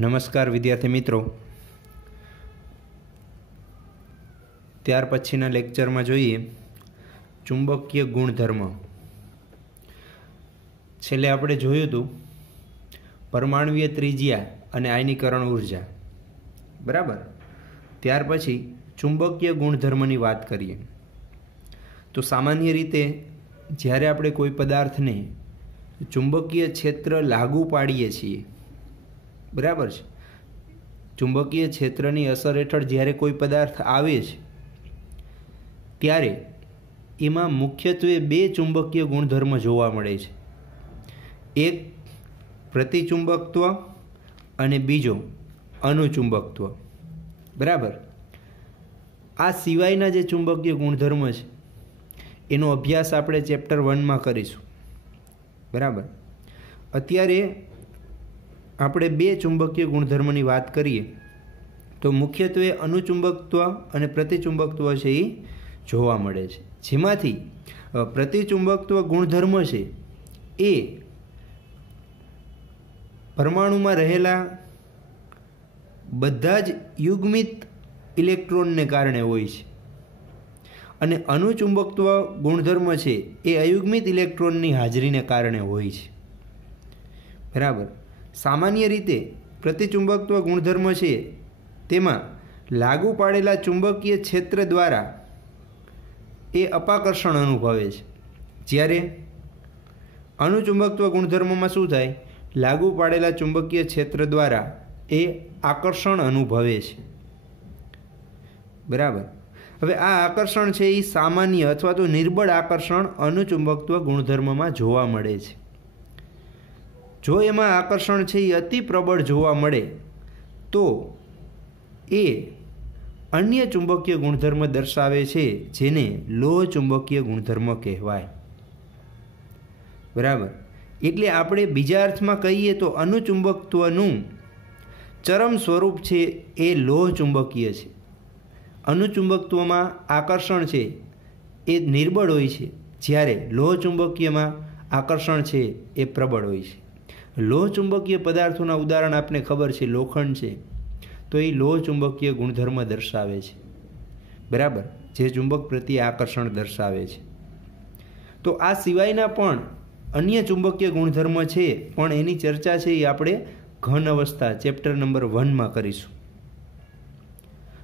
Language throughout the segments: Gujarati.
નમસ્કાર વિદ્યાર્થી મિત્રો। ત્યાર પછીના લેક્ચરમાં જોઈએ ચુંબકીય ગુણધર્મ। છેલ્લે આપણે જોયું હતું પરમાણુય ત્રિજ્યા અને આયનીકરણ ઉર્જા, બરાબર। ત્યાર પછી ચુંબકીય ગુણધર્મની વાત કરીએ તો સામાન્ય રીતે જ્યારે આપણે કોઈ પદાર્થને ચુંબકીય ક્ષેત્ર લાગુ પાડીએ છીએ, બરાબર છે, ચુંબકીય ક્ષેત્રની અસર હેઠળ જ્યારે કોઈ પદાર્થ આવે છે ત્યારે એમાં મુખ્યત્વે બે ચુંબકીય ગુણધર્મ જોવા મળે છે। એક પ્રતિચુંબકત્વ અને બીજો અનુચુંબકત્વ, બરાબર। આ સિવાયના જે ચુંબકીય ગુણધર્મ છે એનો અભ્યાસ આપણે ચેપ્ટર 1માં કરીશું, બરાબર। અત્યારે આપણે બે ચુંબકીય ગુણધર્મની વાત કરીએ તો મુખ્યત્વે અનુચુંબકત્વ અને પ્રતિચુંબકત્વ છે એ જોવા મળે છે, જેમાંથી પ્રતિચુંબકત્વ ગુણધર્મ છે એ પરમાણુમાં રહેલા બધા જ યુગ્મિત ઇલેક્ટ્રોનને કારણે હોય છે અને અનુચુંબકત્વ ગુણધર્મ છે એ અયુગ્મિત ઇલેક્ટ્રોનની હાજરીને કારણે હોય છે, બરાબર। સામાન્ય રીતે પ્રતિચુંબકત્વ ગુણધર્મ છે તેમાં લાગુ પાડેલા ચુંબકીય ક્ષેત્ર દ્વારા એ અપાકર્ષણ અનુભવે છે, જ્યારે અનુચુંબકત્વ ગુણધર્મમાં શું થાય, લાગુ પાડેલા ચુંબકીય ક્ષેત્ર દ્વારા એ આકર્ષણ અનુભવે છે, બરાબર। હવે આ આકર્ષણ છે એ સામાન્ય અથવા તો નિર્બળ આકર્ષણ અનુચુંબકત્વ ગુણધર્મમાં જોવા મળે છે। જો એમાં આકર્ષણ છે એ અતિ પ્રબળ જોવા મળે તો એ અન્ય ચુંબકીય ગુણધર્મ દર્શાવે છે, જેને લોહ ચુંબકીય ગુણધર્મ કહેવાય, બરાબર। એટલે આપણે બીજા અર્થમાં કહીએ તો અનુચુંબકત્વનું ચરમ સ્વરૂપ છે એ લોહ ચુંબકીય છે। અનુચુંબકત્વમાં આકર્ષણ છે એ નિર્બળ હોય છે, જ્યારે લોહ ચુંબકીયમાં આકર્ષણ છે એ પ્રબળ હોય છે। લોહ ચુંબકીય પદાર્થોના ઉદાહરણ આપને ખબર છે, લોખંડ છે તો એ લોહ ચુંબકીય ગુણધર્મ દર્શાવે છે, બરાબર, જે ચુંબક પ્રત્યે આકર્ષણ દર્શાવે છે। તો આ સિવાયના પણ અન્ય ચુંબકીય ગુણધર્મ છે, પણ એની ચર્ચા છે એ આપણે ઘન અવસ્થા ચેપ્ટર નંબર 1માં કરીશું।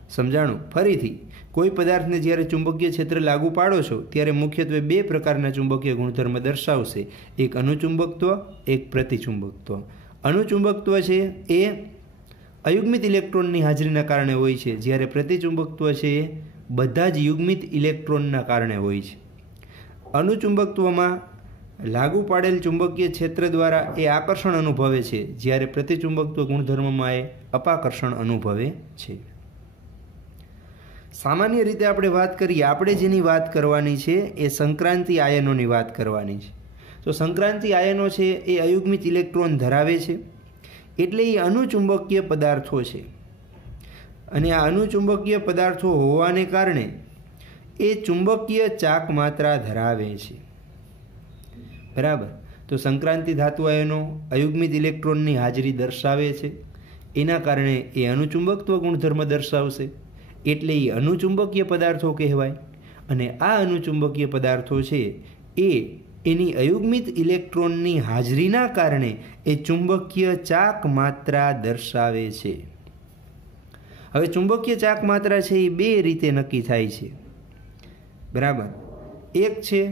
સમજાણું? ફરીથી, કોઈ પદાર્થને જ્યારે ચુંબકીય ક્ષેત્ર લાગુ પાડો છો ત્યારે મુખ્યત્વે બે પ્રકારના ચુંબકીય ગુણધર્મ દર્શાવશે, એક અનુચુંબકત્વ, એક પ્રતિચુંબકત્વ। અનુચુંબકત્વ છે એ અયુગ્મિત ઇલેક્ટ્રોનની હાજરીના કારણે હોય છે, જ્યારે પ્રતિચુંબકત્વ છે એ બધા જ યુગ્મિત ઇલેક્ટ્રોનના કારણે હોય છે। અનુચુંબકત્વમાં લાગુ પાડેલ ચુંબકીય ક્ષેત્ર દ્વારા એ આકર્ષણ અનુભવે છે, જ્યારે પ્રતિચુંબકત્વ ગુણધર્મમાં એ અપાકર્ષણ અનુભવે છે। સામાન્ય રીતે આપણે વાત કરીએ, આપણે જેની વાત કરવાની છે એ સંક્રાંતિ આયનોની વાત કરવાની છે। તો સંક્રાંતિ આયનો છે એ અયુગ્મિત ઇલેક્ટ્રોન ધરાવે છે, એટલે એ અનુચુંબકીય પદાર્થો છે અને આ અનુચુંબકીય પદાર્થો હોવાને કારણે એ ચુંબકીય ચાક માત્રા ધરાવે છે, બરાબર। તો સંક્રાંતિ ધાતુ આયનો અયુગ્મિત ઇલેક્ટ્રોનની હાજરી દર્શાવે છે, એના કારણે એ અનુચુંબકત્વ ગુણધર્મ દર્શાવશે, એટલે એ અનુચુંબકીય પદાર્થો કહેવાય। અને આ અનુચુંબકીય પદાર્થો છે એ એની અયુગ્મિત ઇલેક્ટ્રોનની હાજરીના કારણે એ ચુંબકીય ચાક માત્રા દર્શાવે છે। હવે ચુંબકીય ચાક માત્રા છે એ બે રીતે નક્કી થાય છે, બરાબર। એક છે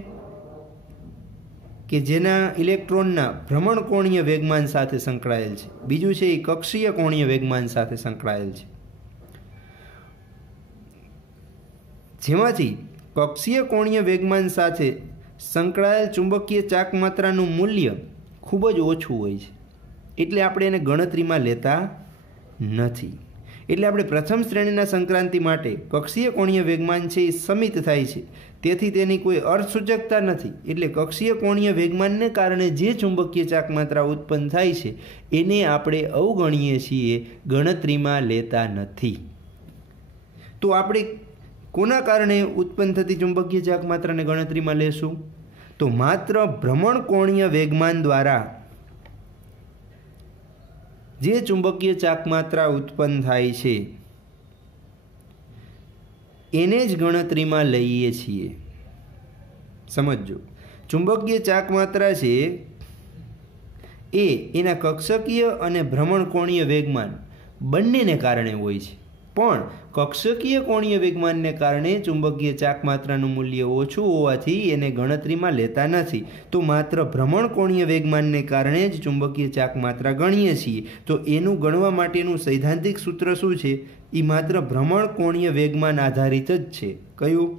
કે જેના ઇલેક્ટ્રોનના ભ્રમણકોણીય વેગમાન સાથે સંકળાયેલ છે, બીજું છે એ કક્ષીય કોણીય વેગમાન સાથે સંકળાયેલ છે। જેમાંથી કક્ષીય કોણીય વેગમાન સાથે સંકળાયેલ ચુંબકીય ચાક માત્રાનું મૂલ્ય ખૂબ જ ઓછું હોય છે, એટલે આપણે એને ગણતરીમાં લેતા નથી। એટલે આપણે પ્રથમ શ્રેણીના સંક્રાંતિ માટે કક્ષીય કોણીય વેગમાન છે એ સમિત થાય છે, તેથી તેની કોઈ અર્થસૂચકતા નથી। એટલે કક્ષીય કોણીય વેગમાનને કારણે જે ચુંબકીય ચાક માત્રા ઉત્પન્ન થાય છે એને આપણે અવગણીએ છીએ, ગણતરીમાં લેતા નથી। તો આપણે કોના કારણે ઉત્પન્ન થતી ચુંબકીય ચાક માત્રાને ગણતરીમાં લેશું? તો માત્ર ભ્રમણકોણીય વેગમાન દ્વારા જે ચુંબકીય ચાકમાત્રા ઉત્પન્ન થાય છે એને જ ગણતરીમાં લઈએ છીએ. સમજો, ચુંબકીય ચાકમાત્રા છે એ એના કક્ષકીય અને ભ્રમણકોણીય વેગમાન બંનેને કારણે હોય છે. પણ કક્ષકીય કોણીય વેગમાનને કારણે ચુંબકીય ચાકમાત્રાનું મૂલ્ય ઓછું હોવાથી એને ગણતરીમાં લેતા નથી. તો માત્ર ભ્રમણકોણીય વેગમાનને કારણે જ ચુંબકીય ચાકમાત્રા ગણીએ છીએ. તો એનું ગણવા માટેનું સૈદ્ધાંતિક સૂત્ર શું છે? એ માત્ર ભ્રમણકોણીય વેગમાન આધારિત જ છે. કયું?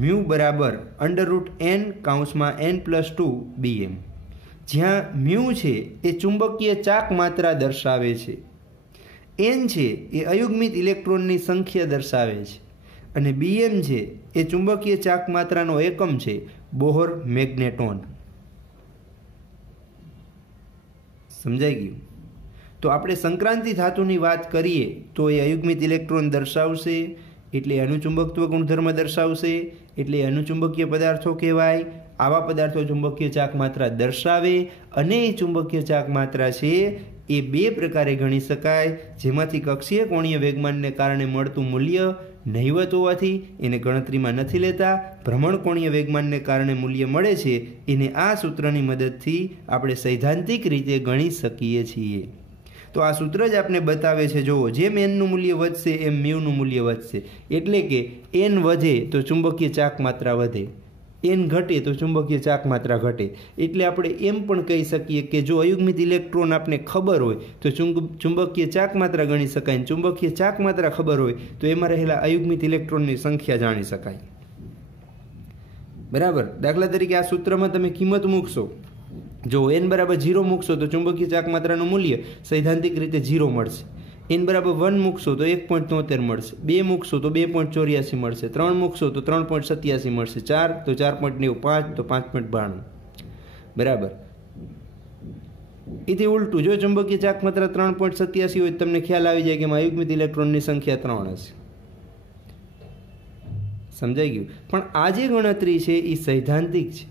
મ્યુ બરાબર √n(n+2 bm). જ્યાં મ્યુ છે એ ચુંબકીય ચાકમાત્રા દર્શાવે છે, n છે એ અયુગ્મિત ઇલેક્ટ્રોનની સંખ્યા દર્શાવે છે, અને bm છે એ ચુંબકીય ચાકમાત્રાનો એકમ છે, બોહર મેગ્નેટોન. સમજાઈ ગયું? તો આપણે સંક્રાંતિ ધાતુની વાત કરીએ તો એ અયુગ્મિત ઇલેક્ટ્રોન દર્શાવશે, એટલે અનુચુંબકત્વ ગુણધર્મ દર્શાવશે, એટલે અનુચુંબકીય પદાર્થો કહેવાય. આવા પદાર્થો ચુંબકીય ચાકમાત્રા દર્શાવે, અને એ ચુંબકીય ચાકમાત્રા છે એ બે પ્રકારે ગણી શકાય. જેમાંથી કક્ષીય કોણીય વેગમાનને કારણે મળતું મૂલ્ય નહિવત હોવાથી એને ગણતરીમાં નથી લેતા. ભ્રમણકોણીય વેગમાનને કારણે મૂલ્ય મળે છે, એને આ સૂત્રની મદદથી આપણે સૈદ્ધાંતિક રીતે ગણી શકીએ છીએ. તો આ સૂત્ર જ આપણે બતાવે છે, જુઓ, જેમ એનનું મૂલ્ય વધશે એમ મ્યુનું મૂલ્ય વધશે. એટલે કે એન વધે તો ચુંબકીય ચાકમાત્રા વધે, એન ઘટે તો ચુંબકીય ચાકમાત્રા ઘટે. એટલે આપણે એમ પણ કહી શકીએ કે જો અયુગ્મિત ઇલેક્ટ્રોન આપને ખબર હોય તો ચુંબકીય ચાકમાત્રા ગણી શકાય, અને ચુંબકીય ચાકમાત્રા ખબર હોય તો એમાં રહેલા અયુગ્મિત ઇલેક્ટ્રોનની સંખ્યા જાણી શકાય. બરાબર? દાખલા તરીકે આ સૂત્રમાં તમે કિંમત મૂકશો, જો n બરાબર 0 મૂકશો તો ચુંબકીય ચાકમાત્રાનું મૂલ્ય સૈદ્ધાંતિક રીતે 0 મળશે. n બરાબર 1 મૂકશો તો 1.73 મળશે, 2 મૂકશો તો 2.84 મળશે, 3 મૂકશો તો 3.87 મળશે, 4 તો 4.95, 5 તો 5.92. બરાબર? એથી ઉલટું, જો ચુંબકીય ચાકમાત્રા 3.87 હોય તમને ખ્યાલ આવી જાય કે એમાં અયુગ્મિત ઇલેક્ટ્રોનની સંખ્યા 3 હશે. સમજાઈ ગયું? પણ આ જે ગણતરી છે એ સૈદ્ધાંતિક છે.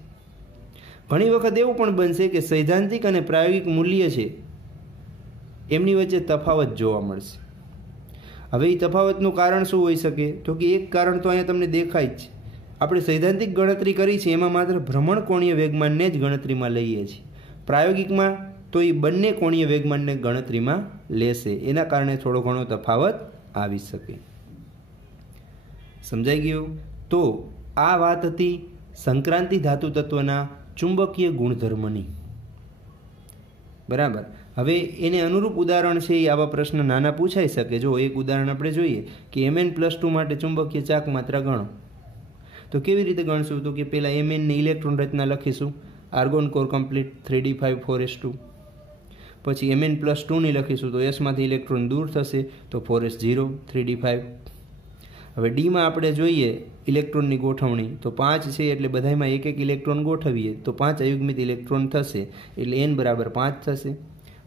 ઘણી વખત એવું પણ બનશે કે સૈદ્ધાંતિક અને પ્રાયોગિક મૂલ્ય છે એમની વચ્ચે તફાવત જોવા મળશે. હવે એ તફાવતનું કારણ શું હોઈ શકે? તો કે એક કારણ તો અહીંયા તમને દેખાય જ છે. આપણે સૈદ્ધાંતિક ગણતરી કરી છે એમાં માત્ર ભ્રમણકોણીય વેગમાનને જ ગણતરીમાં લઈએ છીએ. પ્રાયોગિકમાં તો એ બંને કોણીય વેગમાનને ગણતરીમાં લેશે. એના કારણે થોડો ઘણો તફાવત આવી શકે. સમજાઈ ગયું? તો આ વાત હતી સંક્રાંતિ ધાતુ તત્વના ચુંબકીય ગુણધર્મની. બરાબર? હવે એને અનુરૂપ ઉદાહરણ છે એ આવા પ્રશ્ન નાના પૂછાઈ શકે. જો એક ઉદાહરણ આપણે જોઈએ કે Mn+2 માટે ચુંબકીય ચાકમાત્રા ગણો. તો કેવી રીતે ગણશું? તો કે પહેલાં Mnની ઇલેક્ટ્રોન રચના લખીશું, argon core complete 3d5 4s2. પછી Mn+2ની લખીશું તો એસમાંથી ઇલેક્ટ્રોન દૂર થશે તો 4s0 3d5. હવે ડીમાં આપણે જોઈએ ઇલેક્ટ્રોનની ગોઠવણી તો 5 છે, એટલે બધામાં એક એક ઇલેક્ટ્રોન ગોઠવીએ તો 5 અયુગ્મિત ઇલેક્ટ્રોન થશે, એટલે n બરાબર 5 થશે.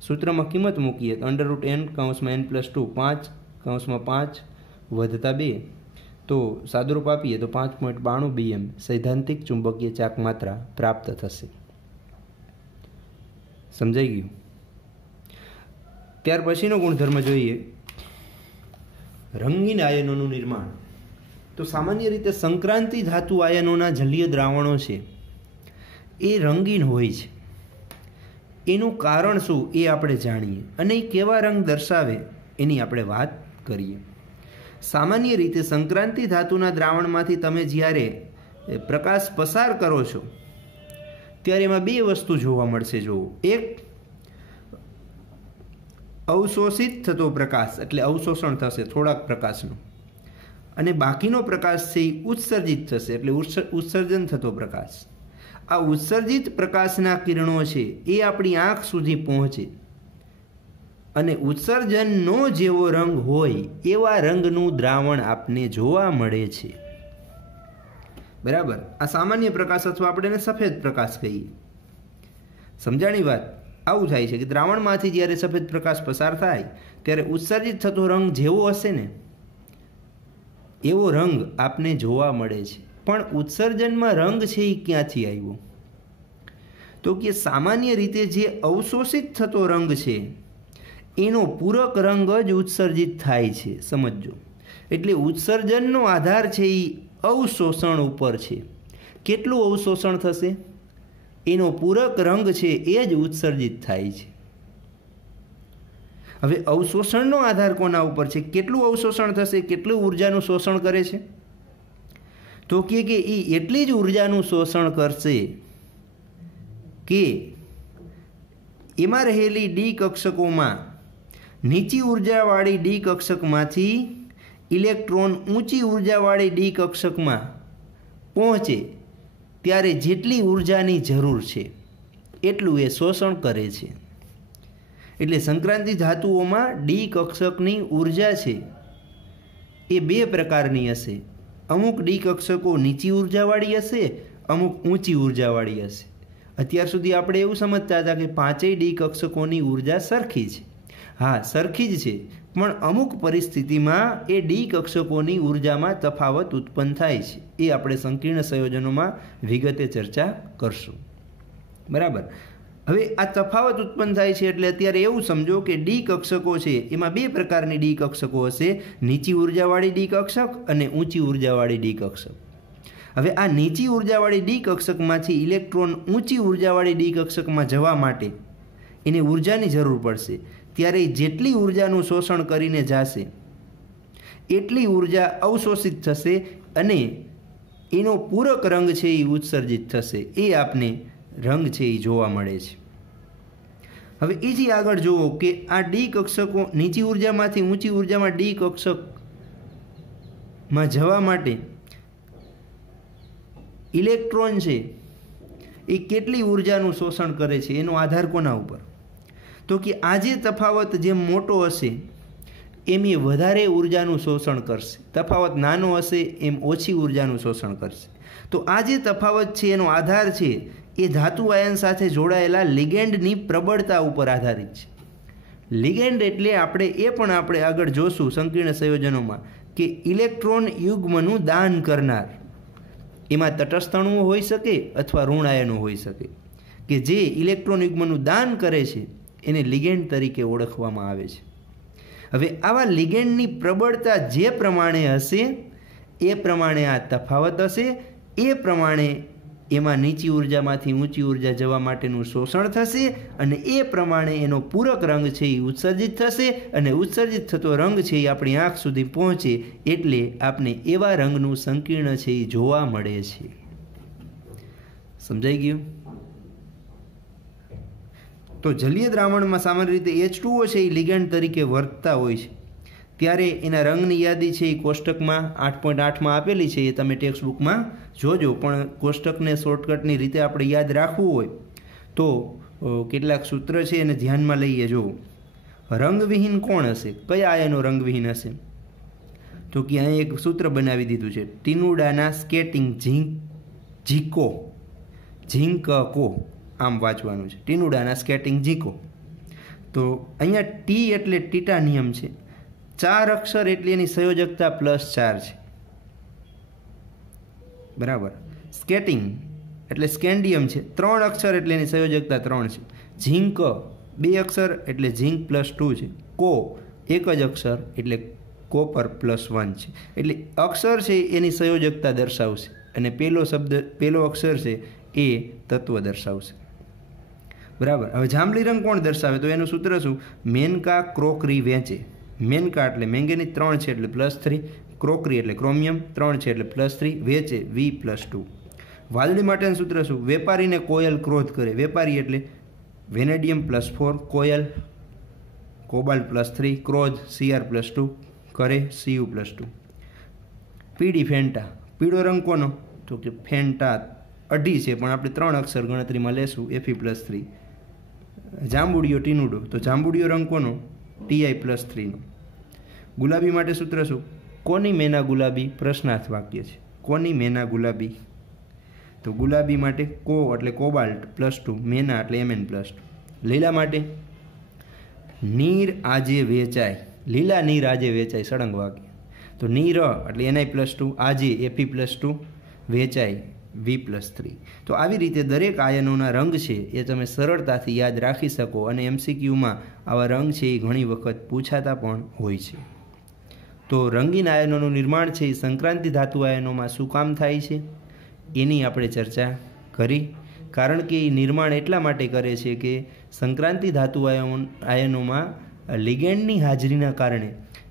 સૂત્રમાં કિંમત મૂકીએ તો √n(n+2) 5 વધતા 2, તો સાદુરૂપ આપીએ તો 5.92 bm સૈદ્ધાંતિક ચુંબકીય ચાકમાત્રા પ્રાપ્ત થશે. સમજાઈ ગયું? ત્યાર પછીનો ગુણધર્મ જોઈએ, રંગીન આયનોનું નિર્માણ. તો સામાન્ય રીતે સંક્રાંતિ ધાતુ આયનોના જલીય દ્રાવણો છે એ રંગીન હોય છે. એનું કારણ શું એ આપણે જાણીએ, અને એ કેવા રંગ દર્શાવે એની આપણે વાત કરીએ. સામાન્ય રીતે સંક્રાંતિ ધાતુના દ્રાવણમાંથી તમે જ્યારે પ્રકાશ પસાર કરો છો ત્યારે એમાં બે વસ્તુ જોવા મળશે. જુઓ, એક અવશોષિત થતો પ્રકાશ, એટલે અવશોષણ થશે થોડાક પ્રકાશનું, અને બાકીનો પ્રકાશ છે એ ઉત્સર્જિત થશે, એટલે ઉત્સર્જન થતો પ્રકાશ. આ ઉત્સર્જિત પ્રકાશના કિરણો છે એ આપણી આંખ સુધી પહોંચે અને ઉત્સર્જનનો જેવો રંગ હોય એવા રંગનું દ્રાવણ આપને જોવા મળે છે. બરાબર? આ સામાન્ય પ્રકાશ અથવા આપણે એને સફેદ પ્રકાશ કહીએ. સમજાણી વાત? આવું થાય છે કે દ્રાવણમાંથી જ્યારે સફેદ પ્રકાશ પસાર થાય ત્યારે ઉત્સર્જિત થતો રંગ જેવો હશે ને એવો રંગ આપને જોવા મળે છે. પણ ઉત્સર્જનમાં રંગ છે એ ક્યાંથી આવ્યો? તો કે સામાન્ય રીતે જે અવશોષિત થતો રંગ છે એનો પૂરક રંગ જ ઉત્સર્જિત થાય છે. સમજો, એટલે ઉત્સર્જનનો આધાર છે એ અવશોષણ ઉપર છે. કેટલું અવશોષણ થશે? એનો પૂરક રંગ છે એ જ ઉત્સર્જિત થાય છે. હવે અવશોષણનો આધાર કોના ઉપર છે? કેટલું અવશોષણ થશે, કેટલું ઉર્જાનું શોષણ કરે છે? તો કે એ એટલી જ ઉર્જાનું શોષણ કરશે કે એમાં રહેલી ડી કક્ષકોમાં નીચી ઉર્જાવાળી ડી કક્ષકમાંથી ઇલેક્ટ્રોન ઊંચી ઉર્જાવાળી ડી કક્ષકમાં પહોંચે ત્યારે જેટલી ઉર્જાની જરૂર છે એટલું એ શોષણ કરે છે. એટલે સંક્રાંતિ ધાતુઓમાં ડી કક્ષકની ઉર્જા છે એ બે પ્રકારની હશે. અમુક ડી કક્ષકો નીચી ઉર્જાવાળી હશે, અમુક ઊંચી ઉર્જાવાળી હશે. અત્યાર સુધી આપણે એવું સમજતા હતા કે પાંચેય ડી કક્ષકોની ઉર્જા સરખી છે. હા, સરખી જ છે, પણ અમુક પરિસ્થિતિમાં એ ડી કક્ષકોની ઉર્જામાં તફાવત ઉત્પન્ન થાય છે. એ આપણે સંકીર્ણ સંયોજનોમાં વિગતે ચર્ચા કરશું. બરાબર. હવે આ તફાવત ઉત્પન્ન થાય છે એટલે અત્યારે એવું સમજો કે ડી કક્ષકો છે એમાં બે પ્રકારની ડી કક્ષકો હશે, નીચી ઉર્જાવાળી ડી કક્ષક અને ઊંચી ઉર્જાવાળી ડી કક્ષક. હવે આ નીચી ઉર્જાવાળી ડી કક્ષકમાંથી ઇલેક્ટ્રોન ઊંચી ઉર્જાવાળી ડી કક્ષકમાં જવા માટે એને ઉર્જાની જરૂર પડશે. ત્યારે જેટલી ઉર્જાનું શોષણ કરીને જશે એટલી ઉર્જા અવશોષિત થશે અને એનો પૂરક રંગ છે એ ઉત્સર્જિત થશે. એ આપને રંગ છે એ જોવા મળે છે. હવે એથી આગળ જુઓ કે આ ડી કક્ષકો નીચી ઉર્જામાંથી ઊંચી ઉર્જામાં ડી કક્ષકમાં જવા માટે ઇલેક્ટ્રોન છે એ કેટલી ઉર્જાનું શોષણ કરે છે એનો આધાર કોના ઉપર? તો કે આ જે તફાવત જેમ મોટો હશે એમ એ વધારે ઉર્જાનું શોષણ કરશે, તફાવત નાનો હશે એમ ઓછી ઉર્જાનું શોષણ કરશે. તો આ જે તફાવત છે એનો આધાર છે એ ધાતુ આયન સાથે જોડાયેલા લિગેન્ડની પ્રબળતા ઉપર આધારિત છે. લિગેન્ડ એટલે આપણે આગળ જોશું સંકીર્ણ સંયોજનોમાં કે ઇલેક્ટ્રોન યુગ્મનું દાન કરનાર. એમાં તટસ્થ અણુઓ હોઈ શકે અથવા ઋણ આયનો હોઈ શકે કે જે ઇલેક્ટ્રોન યુગ્મનું દાન કરે છે એને લિગેન્ડ તરીકે ઓળખવામાં આવે છે. હવે આવા લિગેન્ડની પ્રબળતા જે પ્રમાણે હશે એ પ્રમાણે આ તફાવત હશે, એ પ્રમાણે એમાં નીચી ઉર્જામાંથી ઊંચી ઉર્જા જવા માટેનું શોષણ થશે અને એ પ્રમાણે એનો પૂરક રંગ છે એ ઉત્સર્જિત થશે અને ઉત્સર્જિત થતો રંગ છે એ આપણી આંખ સુધી પહોંચે એટલે આપણે એવા રંગનું સંકીર્ણ છે એ જોવા મળે છે. સમજાઈ ગયું? તો જલીય દ્રાવણમાં સામાન્ય રીતે H2O છે એ લિગેન્ડ તરીકે વર્તતા હોય છે. ત્યારે એના રંગની યાદી છે એ કોષ્ટકમાં 8.8માં આપેલી છે, એ તમે ટેક્સ્ટબુકમાં જોજો. પણ કોષ્ટકને શોર્ટકટની રીતે આપણે યાદ રાખવું હોય તો કેટલાક સૂત્ર છે એને ધ્યાનમાં લઈએ. જો રંગવિહીન કોણ હશે, કયા આયનો રંગવિહીન હશે? તો કે અહીં એક સૂત્ર બનાવી દીધું છે, ટીનુડાના સ્કેટિંગ ઝીકો આમ વાંચવાનું છે, ટીનુડાના સ્કેટિંગ ઝીકો. તો અહીંયા ટી એટલે ટિટાનિયમ છે, 4 અક્ષર એટલે એની સંયોજકતા +4 છે. બરાબર. સ્કેટિંગ એટલે સ્કેન્ડિયમ છે, 3 અક્ષર એટલે એની સંયોજકતા 3 છે. ઝીંક 2 અક્ષર એટલે ઝીંક +2 છે. કો 1 જ અક્ષર એટલે કોપર +1 છે. એટલે અક્ષર છે એની સંયોજકતા દર્શાવશે અને પહેલો અક્ષર છે એ તત્વ દર્શાવશે. બરાબર. હવે જાંબલી રંગ કોણ દર્શાવે? તો એનું સૂત્ર શું? મેનકા ક્રોકરી વેચે. મેનકા એટલે મેંગેનીઝ 3 છે એટલે +3, ક્રોકરી એટલે ક્રોમિયમ 3 છે એટલે +3, વેચે V+2. વાદળી માટેનું સૂત્ર શું? વેપારીને કોયલ ક્રોધ કરે. વેપારી એટલે વેનેડિયમ +4, કોયલ કોબાલ્ટ +3, ક્રોધ Cr+2, કરે Cu+2. પીળી ફેન્ટા. પીળો રંગ કોનો? તો કે ફેન્ટા 2 છે પણ આપણે 3 અક્ષર ગણતરીમાં લેશું Fe+3. જાંબુડિયો ટીનુડો. તો જાંબુડિયો રંગ કોનો? Ti+3 નો. ગુલાબી માટે સૂત્ર શું? કોની મેના ગુલાબી? પ્રશ્નાર્થ વાક્ય છે. કોની મેના ગુલાબી? તો ગુલાબી માટે કો એટલે કોબાલ્ટ +2, મેના એટલે Mn+2. લીલા માટે નીર આજે વેચાય. લીલા નીર આજે વેચાય, સળંગ વાક્ય. તો નીર એટલે Ni+2, આજે Fe+2, વેચાય V+3। તો આવી રીતે દરેક આયનોના રંગ છે એ તમે સરળતાથી યાદ રાખી શકો અને MCQમાં આવા રંગ છે એ ઘણી વખત પૂછાતા પણ હોય છે। તો રંગીન આયનોનું નિર્માણ છે એ સંક્રાંતિ ધાતુ આયનોમાં શું કામ થાય છે એની આપણે ચર્ચા કરી, કારણ કે એ નિર્માણ એટલા માટે કરે છે કે સંક્રાંતિ ધાતુ આયનોમાં લિગેન્ડની હાજરીના કારણે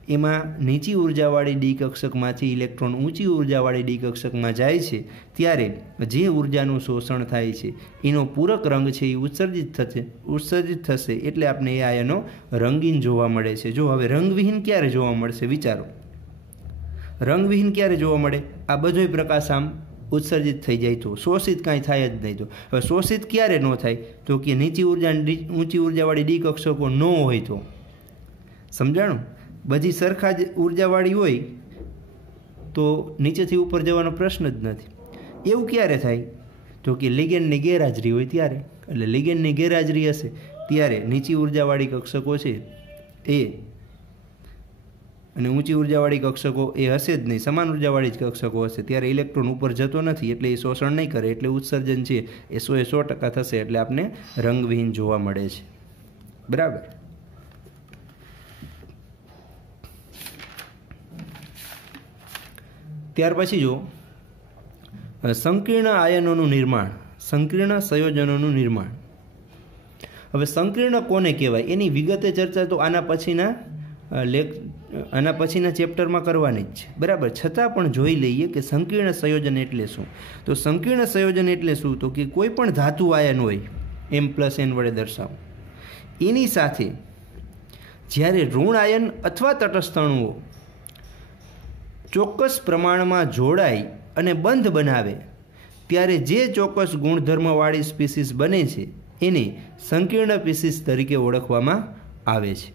એમાં નીચી ઉર્જાવાળી ડી કક્ષકમાંથી ઇલેક્ટ્રોન ઊંચી ઉર્જાવાળી ડી કક્ષકમાં જાય છે ત્યારે જે ઉર્જાનું શોષણ થાય છે એનો પૂરક રંગ છે એ ઉત્સર્જિત થશે એટલે આપણે એ આયનો રંગીન જોવા મળે છે। જો હવે રંગવિહીન ક્યારે જોવા મળશે વિચારો, રંગવિહીન ક્યારે જોવા મળે? આ બધોય પ્રકાશ આમ ઉત્સર્જિત થઈ જાય તો, શોષિત કાંઈ થાય જ નહીં। તો હવે શોષિત ક્યારે ન થાય? તો કે ઊંચી ઉર્જાવાળી ડી કક્ષકો ન હોય તો। સમજાણું? બધી સરખા જ ઉર્જાવાળી હોય તો નીચેથી ઉપર જવાનો પ્રશ્ન જ નથી। એવું ક્યારે થાય? તો કે લિગેન્ડની ગેરહાજરી હોય ત્યારે। એટલે લિગેન્ડની ગેરહાજરી હશે ત્યારે નીચી ઉર્જાવાળી કક્ષકો છે એ અને ઊંચી ઉર્જાવાળી કક્ષકો એ હશે જ નહીં, સમાન ઉર્જાવાળી જ કક્ષકો હશે ત્યારે ઇલેક્ટ્રોન ઉપર જતો નથી એટલે એ શોષણ નહીં કરે એટલે ઉત્સર્જન છે એ 100% થશે એટલે આપણે રંગવિહીન જોવા મળે છે। બરાબર। ત્યાર પછી જો સંકીર્ણ આયનોનું નિર્માણ, સંકીર્ણ સંયોજનોનું નિર્માણ। હવે સંકીર્ણ કોને કહેવાય એની વિગતે ચર્ચા તો આના પછીના ચેપ્ટરમાં કરવાની જ છે। બરાબર, છતાં પણ જોઈ લઈએ કે સંકીર્ણ સંયોજન એટલે શું। તો સંકીર્ણ સંયોજન એટલે શું? તો કે કોઈ પણ ધાતુ આયન હોય M+N વડે દર્શાવો, એની સાથે જ્યારે ઋણ આયન અથવા તટસ્થ અણુઓ ચોક્કસ પ્રમાણમાં જોડાય અને બંધ બનાવે ત્યારે જે ચોક્કસ ગુણધર્મવાળી સ્પીસીસ બને છે એને સંકીર્ણ સ્પીસીસ તરીકે ઓળખવામાં આવે છે।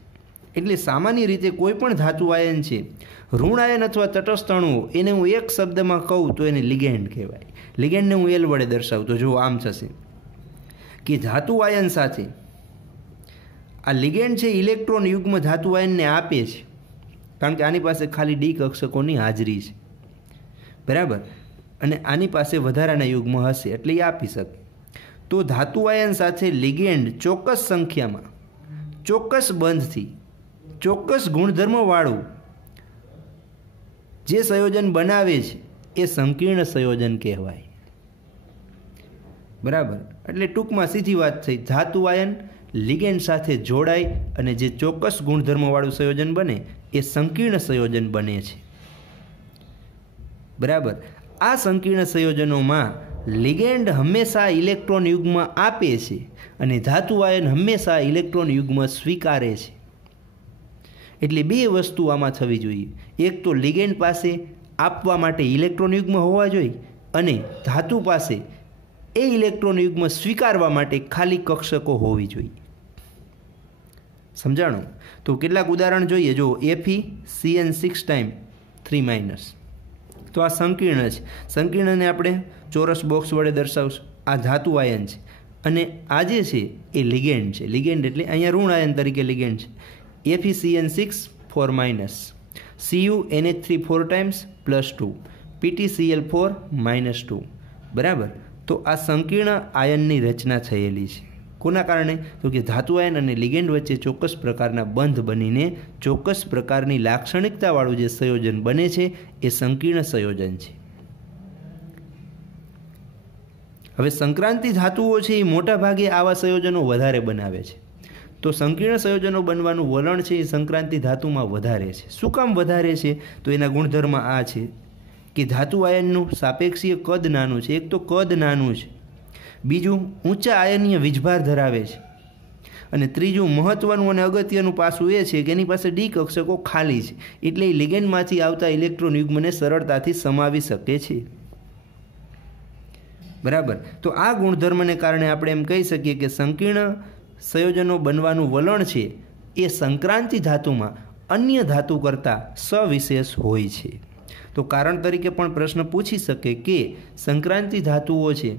એટલે સામાન્ય રીતે કોઈ પણ ધાતુ આયન છે, ઋણ આયન અથવા તટસ્થ અણુઓ, એને હું એક શબ્દમાં કહું તો એને લિગેન્ડ કહેવાય। લિગેન્ડને હું L વડે દર્શાવું તો જો આમ થશે કે ધાતુ આયન સાથે આ લિગેન્ડ છે ઇલેક્ટ્રોન યુગ્મ ધાતુ આયનને આપે છે, કારણ કે આની પાસે ખાલી ડી કક્ષકોની હાજરી છે। બરાબર, અને આની પાસે વધારાના યુગ્મ હશે એટલે એ આપી શકે। તો ધાતુ આયન સાથે લિગેન્ડ ચોક્કસ સંખ્યામાં ચોક્કસ બંધથી ચોક્કસ ગુણધર્મવાળું જે સંયોજન બનાવે છે એ સંકીર્ણ સંયોજન કહેવાય। બરાબર, એટલે ટૂંકમાં સીધી વાત થઈ, ધાતુ આયન લિગેન્ડ સાથે જોડાય અને જે ચોક્કસ ગુણધર્મવાળું સંયોજન બને એ સંકીર્ણ સંયોજન બને છે। બરાબર, આ સંકીર્ણ સંયોજનોમાં લિગેન્ડ હંમેશા ઇલેક્ટ્રોન યુગ્મ આપે છે અને ધાતુ આયન હંમેશા ઇલેક્ટ્રોન યુગ્મ સ્વીકારે છે। એટલે બે વસ્તુ આમાં થવી જોઈએ, એક તો લિગેન્ડ પાસે આપવા માટે ઇલેક્ટ્રોન યુગ્મ હોવા જોઈએ અને ધાતુ પાસે એ ઇલેક્ટ્રોન યુગ્મ સ્વીકારવા માટે ખાલી કક્ષકો હોવી જોઈએ। સમજાણું? તો કેટલાક ઉદાહરણ જોઈએ। જો FeCN6 ટાઈમ 3- તો આ સંકીર્ણ છે, સંકીર્ણને આપણે ચોરસ બોક્સ વડે દર્શાવશું। આ ધાતુ આયન છે અને આ જે છે એ લિગેન્ડ છે। લિગેન્ડ એટલે અહીંયા ઋણ આયન તરીકે લિગેન્ડ છે। FeCN6 4-, CuNH3 4 times +2, PtCl4 -2। બરાબર, તો આ સંકીર્ણ આયનની રચના થયેલી છે। કોના કારણે? તો કે ધાતુ આયન અને લિગેન્ડ વચ્ચે ચોક્કસ પ્રકારના બંધ બનીને ચોક્કસ પ્રકારની લાક્ષણિકતાવાળું જે સંયોજન બને છે એ સંકીર્ણ સંયોજન છે। હવે સંક્રાંતિ ધાતુઓ છે એ મોટા ભાગે આવા સંયોજનો વધારે બનાવે છે। તો સંકીર્ણ સંયોજનો બનવાનું વલણ છે એ સંક્રાંતિ ધાતુમાં વધારે છે। શું કામ વધારે છે? તો એના ગુણધર્મ આ છે કે ધાતુ આયનનું સાપેક્ષીય કદ નાનું છે। એક તો કદ નાનું છે, બીજું ઊંચા આયનીય વીજભાર ધરાવે છે અને ત્રીજું મહત્વનું અને અગત્યનું પાસું એ છે કે એની પાસે ડી કક્ષકો ખાલી છે એટલે એ લિગેન્ડમાંથી આવતા ઇલેક્ટ્રોન યુગ્મને સરળતાથી સમાવી શકે છે। બરાબર, તો આ ગુણધર્મને કારણે આપણે એમ કહી શકીએ કે સંકીર્ણ સંયોજનો બનવાનું વલણ છે એ સંક્રાંતિ ધાતુમાં અન્ય ધાતુ કરતાં સવિશેષ હોય છે। તો કારણ તરીકે પણ પ્રશ્ન પૂછી શકે કે સંક્રાંતિ ધાતુઓ છે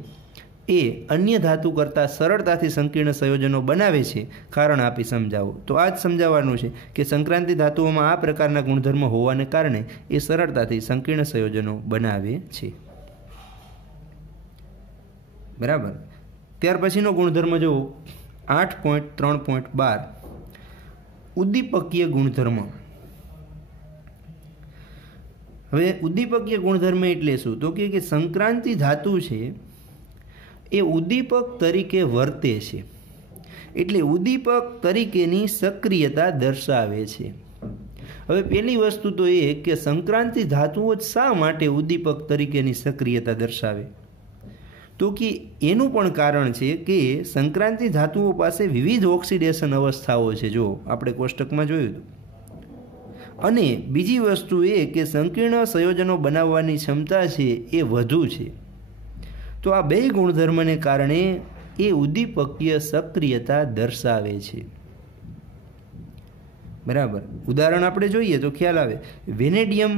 એ અન્ય ધાતુ કરતાં સરળતાથી સંકીર્ણ સંયોજનો બનાવે છે, કારણ આપી સમજાવો। તો આ જ સમજાવવાનું છે કે સંક્રાંતિ ધાતુઓમાં આ પ્રકારના ગુણધર્મ હોવાને કારણે એ સરળતાથી સંકીર્ણ સંયોજનો બનાવે છે। બરાબર. ત્યાર પછીનો ગુણધર્મ જુઓ 8.3.12 ઉદ્દીપકીય ગુણધર્મ. હવે ઉદ્દીપકીય ગુણધર્મ એટલે શું? તો કે સંક્રાંતિ ધાતુ છે એ ઉદ્દીપક તરીકે વર્તે છે, એટલે ઉદ્દીપક તરીકેની સક્રિયતા દર્શાવે છે. હવે પહેલી વસ્તુ તો એ કે સંક્રાંતિ ધાતુઓ જ શા માટે ઉદ્દીપક તરીકેની સક્રિયતા દર્શાવે? તો કે એનું પણ કારણ છે કે સંક્રાંતિ ધાતુઓ પાસે વિવિધ ઓક્સિડેશન અવસ્થાઓ છે, જો આપણે કોષ્ટકમાં જોયું હતું. અને બીજી વસ્તુ એ કે સંકીર્ણ સંયોજનો બનાવવાની ક્ષમતા છે એ વધુ છે. તો આ બે ગુણધર્મને કારણે એ ઉદ્દીપકીય સક્રિયતા દર્શાવે છે. બરાબર. ઉદાહરણ આપણે જોઈએ તો ખ્યાલ આવે. વેનેડિયમ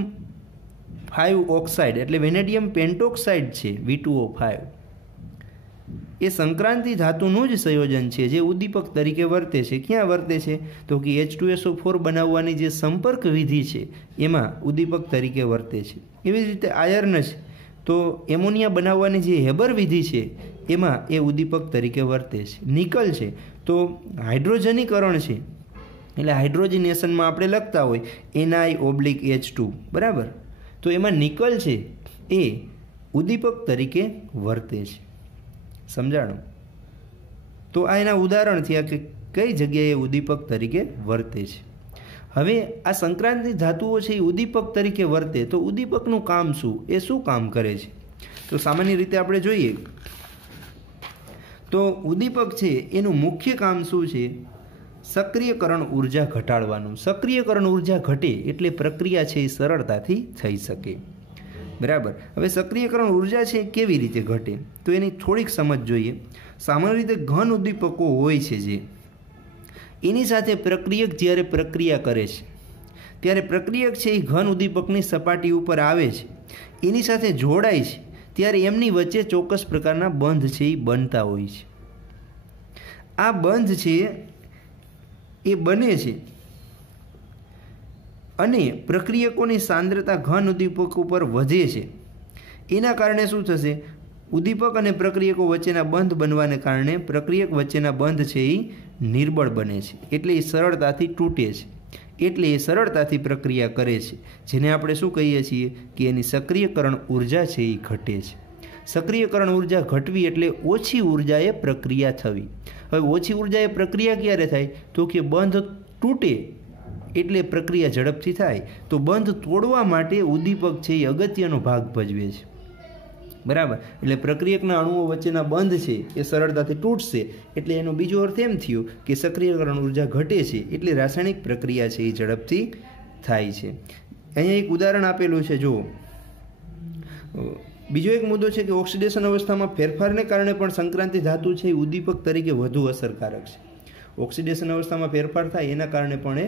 5 ઓક્સાઇડ એટલે વેનેડિયમ પેન્ટોક્સાઇડ છે V2O5, એ સંક્રાંતિ ધાતુનું જ સંયોજન છે જે ઉદ્દીપક તરીકે વર્તે છે. ક્યાં વર્તે છે? તો કે H2SO4 બનાવવાની જે સંપર્ક વિધિ છે એમાં ઉદ્દીપક તરીકે વર્તે છે. એવી જ રીતે આયર્ન છે તો એમોનિયા બનાવવાની જે હેબર વિધિ છે એમાં એ ઉદ્દીપક તરીકે વર્તે છે. નિકલ છે તો હાઇડ્રોજનીકરણ છે એટલે હાઇડ્રોજનેશનમાં આપણે લખતા હોય Ni/H2, બરાબર. તો એમાં નિકલ છે એ ઉદ્દીપક તરીકે વર્તે છે. સમજાણું? તો આ એના ઉદાહરણ થયા કે કઈ જગ્યાએ ઉદ્દીપક તરીકે વર્તે છે. હવે આ સંક્રાંતિ ધાતુઓ છે એ ઉદ્દીપક તરીકે વર્તે તો ઉદ્દીપકનું કામ શું? એ શું કામ કરે છે? તો સામાન્ય રીતે આપણે જોઈએ તો ઉદ્દીપક છે એનું મુખ્ય કામ શું છે? સક્રિયકરણ ઉર્જા ઘટાડવાનું. સક્રિયકરણ ઉર્જા ઘટે એટલે પ્રક્રિયા છે એ સરળતાથી થઈ શકે. બરાબર. હવે સક્રિયકરણ ઉર્જા છે કેવી રીતે ઘટે તો એની થોડીક સમજ જોઈએ. સામાન્ય રીતે ઘન ઉદ્દીપકો હોય છે જે એની સાથે પ્રક્રિયક જ્યારે પ્રક્રિયા કરે છે ત્યારે પ્રક્રિયક છે એ ઘન ઉદ્દીપકની સપાટી ઉપર આવે છે, એની સાથે જોડાય છે, ત્યારે એમની વચ્ચે ચોક્કસ પ્રકારના બંધ છે એ બનતા હોય છે. આ બંધ છે એ બને છે અને પ્રક્રિયકોની સાંદ્રતા ઘન ઉદ્દીપક ઉપર વધે છે. એના કારણે શું થશે? ઉદ્દીપક અને પ્રક્રિયકો વચ્ચેના બંધ બનવાને કારણે પ્રક્રિયક વચ્ચેના બંધ છે એ નિર્બળ બને છે, એટલે એ સરળતાથી તૂટે છે, એટલે એ સરળતાથી પ્રક્રિયા કરે છે, જેને આપણે શું કહીએ છીએ કે એની સક્રિયકરણ ઉર્જા છે એ ઘટે છે. સક્રિયકરણ ઉર્જા ઘટવી એટલે ઓછી ઉર્જાએ પ્રક્રિયા થવી. હવે ઓછી ઉર્જાએ પ્રક્રિયા ક્યારે થાય? તો કે બંધ તૂટે એટલે પ્રક્રિયા ઝડપથી થાય. તો બંધ તોડવા માટે ઉદ્દીપક છે એ અગત્યનો ભાગ ભજવે છે. બરાબર. એટલે પ્રક્રિયકના અણુઓ વચ્ચેના બંધ છે એ સરળતાથી તૂટશે એટલે એનો બીજો અર્થ એમ થયો કે સક્રિયકરણ ઉર્જા ઘટે છે એટલે રાસાયણિક પ્રક્રિયા છે એ ઝડપથી થાય છે. અહીંયા એક ઉદાહરણ આપેલું છે જુઓ. બીજો એક મુદ્દો છે કે ઓક્સિડેશન અવસ્થામાં ફેરફારને કારણે પણ સંક્રાંતિ ધાતુ છે એ ઉદ્દીપક તરીકે વધુ અસરકારક છે. ઓક્સિડેશન અવસ્થામાં ફેરફાર થાય એના કારણે પણ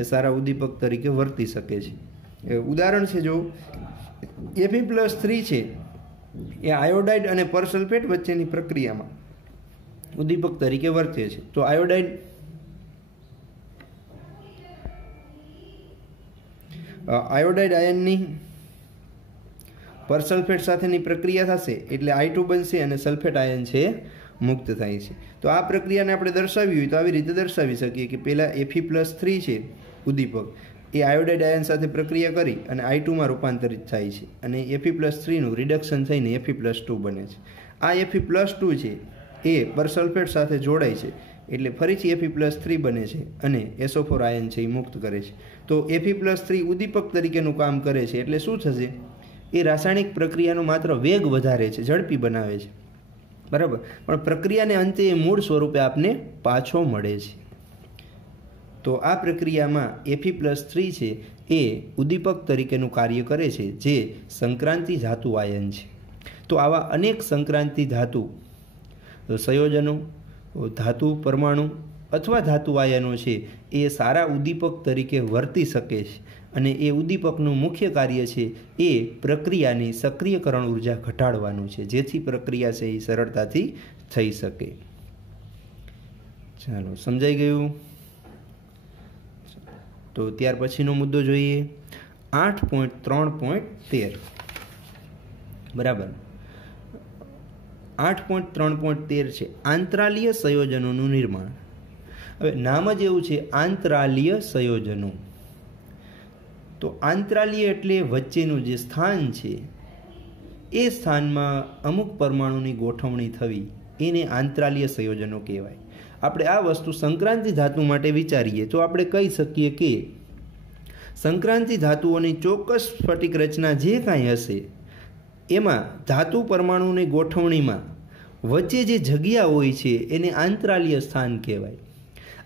એ સારા ઉદ્દીપક તરીકે વર્તી શકે છે. ઉદાહરણ છે જો Fe+3 છે એ આયોડાઇડ અને પરસલ્ફેટ વચ્ચેની પ્રક્રિયામાં ઉદ્દીપક તરીકે વર્તે છે. તો આયોડાઇડ આયનની પરસલ્ફેટ સાથેની પ્રક્રિયા થશે એટલે I2 બનશે અને સલ્ફેટ આયન છે મુક્ત થાય છે. તો આ પ્રક્રિયાને આપણે દર્શાવી હોય તો આવી રીતે દર્શાવી શકીએ કે પહેલાં Fe+3 છે ઉદ્દીપક એ આયોડાઇડ આયન સાથે પ્રક્રિયા કરી અને I2માં રૂપાંતરિત થાય છે અને Fe+3નું રિડક્શન થઈને Fe+2 બને છે. આ Fe+2 છે એ પરસલ્ફેટ સાથે જોડાય છે એટલે ફરીથી Fe+3 બને છે અને SO4 આયન છે એ મુક્ત કરે છે. તો Fe+3 ઉદ્દીપક તરીકેનું કામ કરે છે એટલે શું થશે? એ રાસાયણિક પ્રક્રિયાનો માત્ર વેગ વધારે છે, ઝડપી બનાવે છે. બરાબર. પણ પ્રક્રિયાને અંતે એ મૂળ સ્વરૂપે આપને પાછો મળે છે. તો આ પ્રક્રિયામાં Fe+3 છે એ ઉદ્દીપક તરીકેનું કાર્ય કરે છે જે સંક્રાંતિ ધાતુ આયન છે. તો આવા અનેક સંક્રાંતિ ધાતુ સંયોજનો, ધાતુ પરમાણુ અથવા ધાતુ આયનો છે એ સારા ઉદ્દીપક તરીકે વર્તી શકે છે અને એ ઉદ્દીપકનું મુખ્ય કાર્ય છે એ પ્રક્રિયાની સક્રિયકરણ ઉર્જા ઘટાડવાનું છે જેથી પ્રક્રિયા છે એ સરળતાથી થઈ શકે. ચાલો, સમજાઈ ગયું? તો ત્યાર પછીનો મુદ્દો જોઈએ 8.3.13. બરાબર. 8.3.13 છે આંતરાલીય સંયોજનોનું નિર્માણ. હવે નામ જ એવું છે આંતરાલીય સંયોજનો. તો આંતરાલીય એટલે વચ્ચેનું જે સ્થાન છે એ સ્થાનમાં અમુક પરમાણુની ગોઠવણી થવી એને આંતરાલીય સંયોજનો કહેવાય. આપણે આ વસ્તુ સંક્રાંતિ ધાતુ માટે વિચારીએ તો આપણે કહી શકીએ કે સંક્રાંતિ ધાતુઓની ચોક્કસ સ્ફટિક રચના જે કાંઈ હશે એમાં ધાતુ પરમાણુની ગોઠવણીમાં વચ્ચે જે જગ્યા હોય છે એને આંતરાલીય સ્થાન કહેવાય.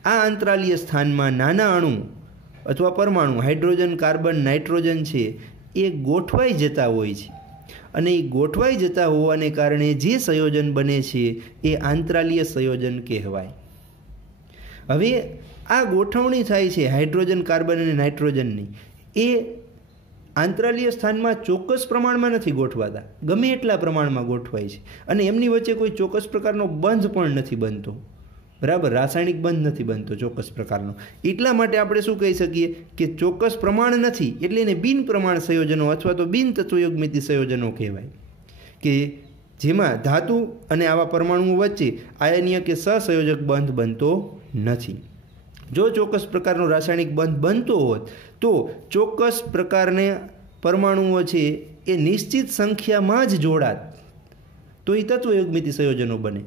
આ આંતરાલીય સ્થાનમાં નાના અણુ અથવા પરમાણુ હાઇડ્રોજન, કાર્બન, નાઇટ્રોજન છે એ ગોઠવાઈ જતા હોય છે અને એ ગોઠવાઈ જતા હોવાને કારણે જે સંયોજન બને છે એ આંતરાલીય સંયોજન કહેવાય. હવે આ ગોઠવણી થાય છે હાઇડ્રોજન, કાર્બન અને નાઇટ્રોજનની, એ આંતરાલીય સ્થાનમાં ચોક્કસ પ્રમાણમાં નથી ગોઠવાતા, ગમે એટલા પ્રમાણમાં ગોઠવાય છે અને એમની વચ્ચે કોઈ ચોક્કસ પ્રકારનો બંધ પણ નથી બનતો. બરાબર, રાસાયણિક બંધ નથી બનતો ચોક્કસ પ્રકારનો. એટલા માટે આપણે શું કહી શકીએ કે ચોક્કસ પ્રમાણ નથી એટલે એને બિન પ્રમાણ સંયોજનો અથવા તો બિન તત્વયુગ્મિતિ સંયોજનો કહેવાય, કે જેમાં ધાતુ અને આવા પરમાણુઓ વચ્ચે આયનીય કે સહસંયોજક બંધ બનતો નથી. જો ચોક્કસ પ્રકારનો રાસાયણિક બંધ બનતો હોત તો ચોક્કસ પ્રકારના પરમાણુઓ છે એ નિશ્ચિત સંખ્યામાં જ જોડાત તો એ તત્વયુગ્મિતિ સંયોજનો બને.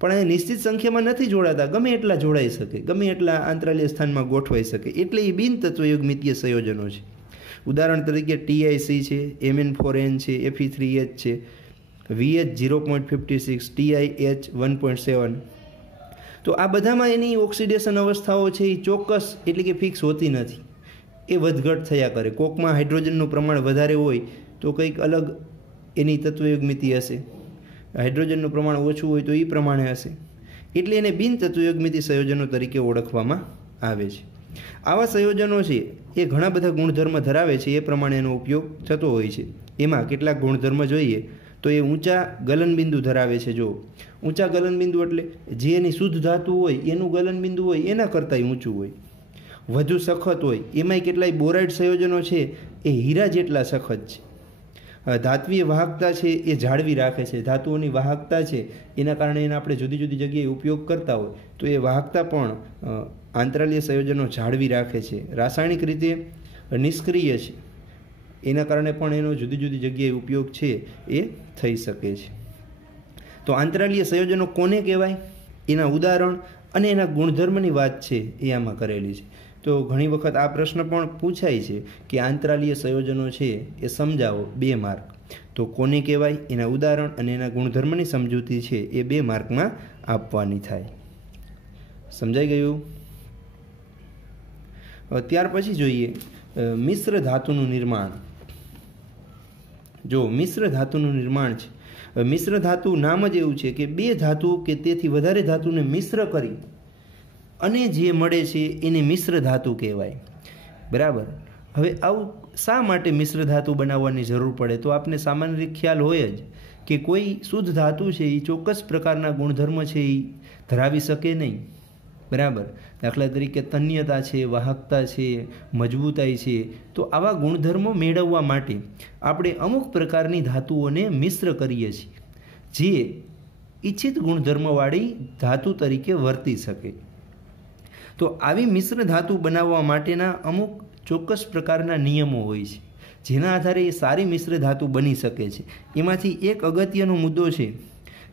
પણ એ નિશ્ચિત સંખ્યામાં નથી જોડાતા, ગમે એટલા જોડાઈ શકે, ગમે એટલા આંતરાલીય સ્થાનમાં ગોઠવાઈ શકે, એટલે એ બિન તત્વયુગ્મિતીય સંયોજનો છે. ઉદાહરણ તરીકે TiC છે, Mn4n છે, Fe3H છે, VH 0.56, TiH 1.7. તો આ બધામાં એની ઓક્સિડેશન અવસ્થાઓ છે એ ચોક્કસ એટલે કે ફિક્સ હોતી નથી, એ વધઘટ થયા કરે. કોકમાં હાઇડ્રોજનનું પ્રમાણ વધારે હોય તો કંઈક અલગ એની તત્વયુગ્મિતિ હશે, હાઇડ્રોજનનું પ્રમાણ ઓછું હોય તો એ પ્રમાણે હશે, એટલે એને બિન તત્વયુગ્મિતિ સંયોજનો તરીકે ઓળખવામાં આવે છે. આવા સંયોજનો છે એ ઘણા બધા ગુણધર્મ ધરાવે છે, એ પ્રમાણે એનો ઉપયોગ થતો હોય છે. એમાં કેટલાક ગુણધર્મ જોઈએ તો એ ઊંચા ગલનબિંદુ ધરાવે છે. જો ઊંચા ગલનબિંદુ એટલે જે એની શુદ્ધ ધાતુ હોય એનું ગલનબિંદુ હોય એના કરતાંય ઊંચું હોય. વધુ સખત હોય, એમાંય કેટલાય બોરાઇડ સંયોજનો છે એ હીરા જેટલા સખત છે. ધાત્વીય વાહકતા છે એ જાળવી રાખે છે, ધાતુઓની વાહકતા છે એના કારણે એને આપણે જુદી જુદી જગ્યાએ ઉપયોગ કરતા હોય તો એ વાહકતા પણ આંતરાલીય સંયોજનો જાળવી રાખે છે. રાસાયણિક રીતે નિષ્ક્રિય છે એના કારણે પણ એનો જુદી જુદી જગ્યાએ ઉપયોગ છે એ થઈ શકે છે. તો આંતરાલીય સંયોજનો કોને કહેવાય, એના ઉદાહરણ અને એના ગુણધર્મની વાત છે એ આમાં કરેલી છે. તો ઘણી વખત આ પ્રશ્ન પણ પૂછાય છે કે આંતરાલીય સંયોજનો છે એ સમજાવો, 2 માર્ક. તો કોને કહેવાય, એના ઉદાહરણ અને એના ગુણધર્મની સમજૂતી છે એ 2 માર્કમાં આપવાની થાય. સમજાઈ ગયું? ત્યાર પછી જોઈએ મિશ્ર ધાતુનું નિર્માણ. જો મિશ્ર ધાતુનું નિર્માણ છે, મિશ્ર ધાતુ નામ જ એવું છે કે 2 ધાતુ કે તેથી વધારે ધાતુને મિશ્ર કરી અને જે મળે છે એને મિશ્ર ધાતુ કહેવાય. બરાબર. હવે આવું શા માટે મિશ્ર ધાતુ બનાવવાની જરૂર પડે? તો આપને સામાન્ય રીતે ખ્યાલ હોય જ કે કોઈ શુદ્ધ ધાતુ છે એ ચોક્કસ પ્રકારના ગુણધર્મ છે એ ધરાવી શકે નહીં. બરાબર. દાખલા તરીકે તન્યતા છે, વાહકતા છે, મજબૂતાઈ છે. તો આવા ગુણધર્મો મેળવવા માટે આપણે અમુક પ્રકારની ધાતુઓને મિશ્ર કરીએ છીએ જે ઈચ્છિત ગુણધર્મવાળી ધાતુ તરીકે વર્તી શકે. તો આવી મિશ્ર ધાતુ બનાવવા માટેના અમુક ચોક્કસ પ્રકારના નિયમો હોય છે જેના આધારે એ સારી મિશ્ર ધાતુ બની શકે છે. એમાંથી એક અગત્યનો મુદ્દો છે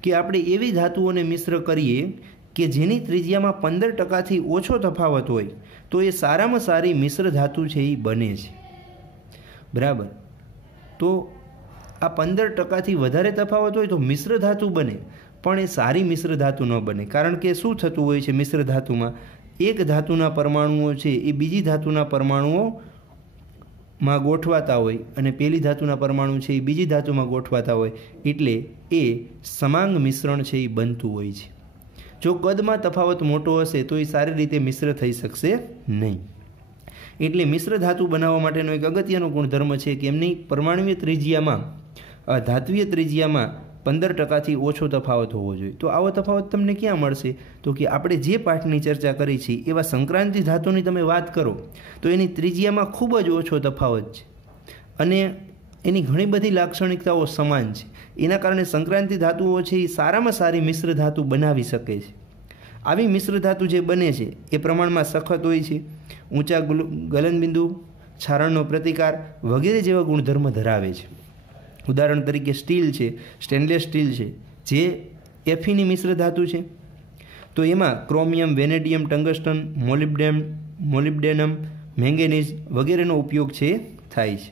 કે આપણે એવી ધાતુઓને મિશ્ર કરીએ કે જેની ત્રિજ્યામાં 15%થી ઓછો તફાવત હોય તો એ સારામાં સારી મિશ્ર ધાતુ છે એ બને છે. બરાબર. તો આ 15%થી વધારે તફાવત હોય તો મિશ્ર ધાતુ બને, પણ એ સારી મિશ્ર ધાતુ ન બને. કારણ કે શું થતું હોય છે મિશ્ર ધાતુમાં, એક ધાતુના પરમાણુઓ છે એ બીજી ધાતુના પરમાણુઓમાં ગોઠવાતા હોય અને પેલી ધાતુના પરમાણુ છે એ બીજી ધાતુમાં ગોઠવાતા હોય, એટલે એ સમાંગ મિશ્રણ છે એ બનતું હોય છે. જો કદમાં તફાવત મોટો હશે તો એ સારી રીતે મિશ્ર થઈ શકશે નહીં. એટલે મિશ્ર ધાતુ બનાવવા માટેનો એક અગત્યનો ગુણધર્મ છે કે એમની પરમાણુય ત્રિજ્યામાં, ધાત્વીય ત્રિજ્યામાં 15%થી ઓછો તફાવત હોવો જોઈએ. તો આવો તફાવત તમને ક્યાં મળશે? તો કે આપણે જે પાઠની ચર્ચા કરી છે એવા સંક્રાંતિ ધાતુની તમે વાત કરો તો એની ત્રિજ્યામાં ખૂબ જ ઓછો તફાવત છે અને એની ઘણી બધી લાક્ષણિકતાઓ સમાન છે. એના કારણે સંક્રાંતિ ધાતુઓ છે એ સારામાં સારી મિશ્ર ધાતુ બનાવી શકે છે. આવી મિશ્ર ધાતુ જે બને છે એ પ્રમાણમાં સખત હોય છે, ઊંચા ગલનબિંદુ, છારણનો પ્રતિકાર વગેરે જેવા ગુણધર્મ ધરાવે છે. ઉદાહરણ તરીકે સ્ટીલ છે, સ્ટેનલેસ સ્ટીલ છે, જે એફીની મિશ્ર ધાતુ છે. તો એમાં chromium, vanadium, tungsten, molybdenum, manganese વગેરેનો ઉપયોગ છે થાય છે.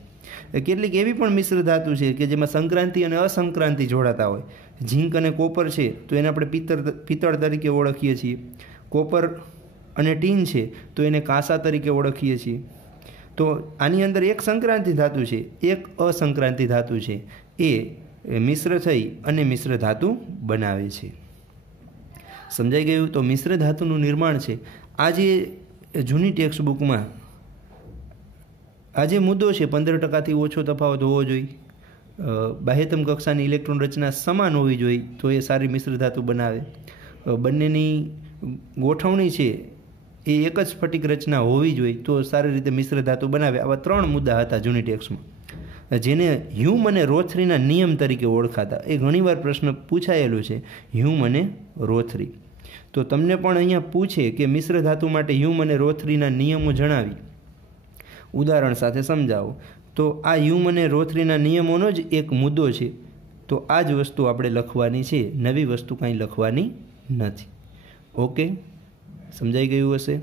કેટલીક એવી પણ મિશ્ર ધાતુ છે કે જેમાં સંક્રાંતિ અને અસંક્રાંતિ જોડાતા હોય. ઝીંક અને કોપર છે તો એને આપણે પિત્તળ તરીકે ઓળખીએ છીએ. કોપર અને ટીન છે તો એને કાંસા તરીકે ઓળખીએ છીએ. તો આની અંદર એક સંક્રાંતિ ધાતુ છે, એક અસંક્રાંતિ ધાતુ છે, એ મિશ્ર થઈ અને મિશ્ર ધાતુ બનાવે છે. સમજાઈ ગયું? તો મિશ્ર ધાતુનું નિર્માણ છે આ જે જૂની ટેક્સ્ટ બુકમાં આ જે મુદ્દો છે 15%થી ઓછો તફાવત હોવો જોઈએ, બાહ્યતમ કક્ષાની ઇલેક્ટ્રોન રચના સમાન હોવી જોઈએ તો એ સારી મિશ્ર ધાતુ બનાવે, બંનેની ગોઠવણી છે એ એક જ સ્ફટિક રચના હોવી જોઈએ તો સારી રીતે મિશ્ર ધાતુ બનાવે. આવા 3 મુદ્દા હતા જૂની ટેક્સ્ટમાં, જેને હ્યુમ અને રોથરીના નિયમ તરીકે ઓળખાતા. એ ઘણીવાર પ્રશ્ન પૂછાયેલું છે, હ્યુમ અને રોથરી. તો તમને પણ અહીંયા પૂછે કે મિશ્ર ધાતુ માટે હ્યુમ અને રોથરીના નિયમો જણાવી ઉદાહરણ સાથે સમજાવો. તો આ હ્યુમ અને રોથરીના નિયમોનો જ એક મુદ્દો છે. તો આ જ વસ્તુ આપણે લખવાની છે, નવી વસ્તુ કાંઈ લખવાની નથી. ઓકે, સમજાઈ ગયું હશે?